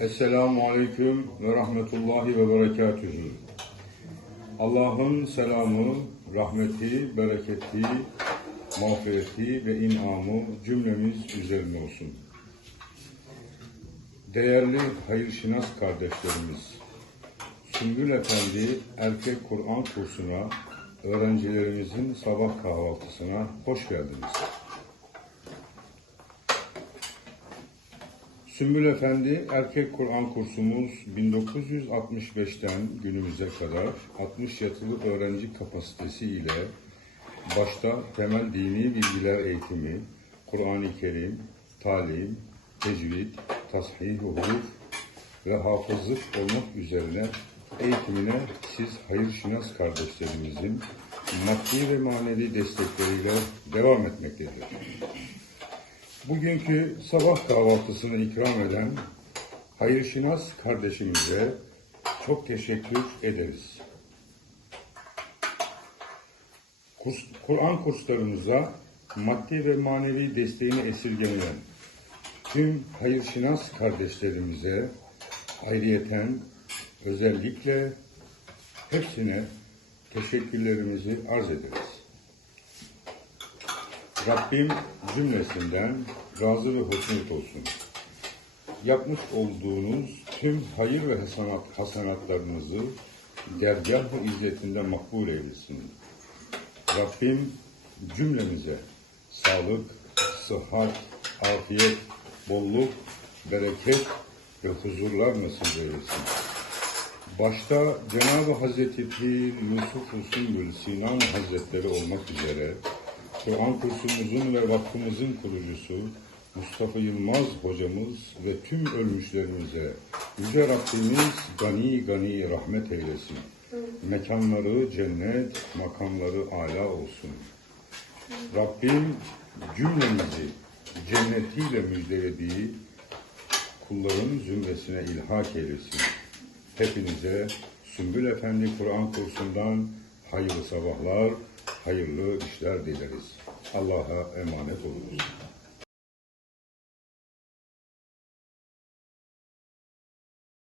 Esselamu Aleyküm ve Rahmetullahi ve Berekatühü. Allah'ın selamı, rahmeti, bereketi, mağfireti ve inamı cümlemiz üzerine olsun. Değerli hayırşinas kardeşlerimiz, Sümbül Efendi Erkek Kur'an kursuna, öğrencilerimizin sabah kahvaltısına hoş geldiniz. Sümbül Efendi Erkek Kur'an kursumuz 1965'ten günümüze kadar 60 yatılı öğrenci kapasitesi ile başta temel dini bilgiler eğitimi, Kur'an-ı Kerim, talim, tecvid, tasih, huruf ve hafızlık olmak üzerine eğitimine siz hayırşinas kardeşlerimizin maddi ve manevi destekleriyle devam etmektedir. Bugünkü sabah kahvaltısını ikram eden hayırşinas kardeşimize çok teşekkür ederiz. Kurs- Kur'an kurslarımıza maddi ve manevi desteğini esirgemeyen tüm hayırşinas kardeşlerimize ayrıyeten özellikle hepsine teşekkürlerimizi arz ederiz. Rabbim cümlesinden razı ve hoşnut olsun. Yapmış olduğunuz tüm hayır ve hasanat, hasanatlarınızı dergah ve izzetinde makbul eylesin. Rabbim cümlemize sağlık, sıhhat, afiyet, bolluk, bereket ve huzurlar nasip eylesin. Başta Cenab-ı Hazreti Pir Yusuf Sümbül Sinan Hazretleri olmak üzere Kur'an kursumuzun ve vakfımızın kurucusu Mustafa Yılmaz hocamız ve tüm ölmüşlerimize Yüce Rabbimiz gani gani rahmet eylesin. Mekanları cennet, makamları âlâ olsun. Rabbim cümlemizi cennetiyle müjdelediği kulların zümresine ilhak eylesin. Hepinize Sümbül Efendi Kur'an kursundan hayırlı sabahlar, hayırlı işler dileriz. Allah'a emanet olunuz.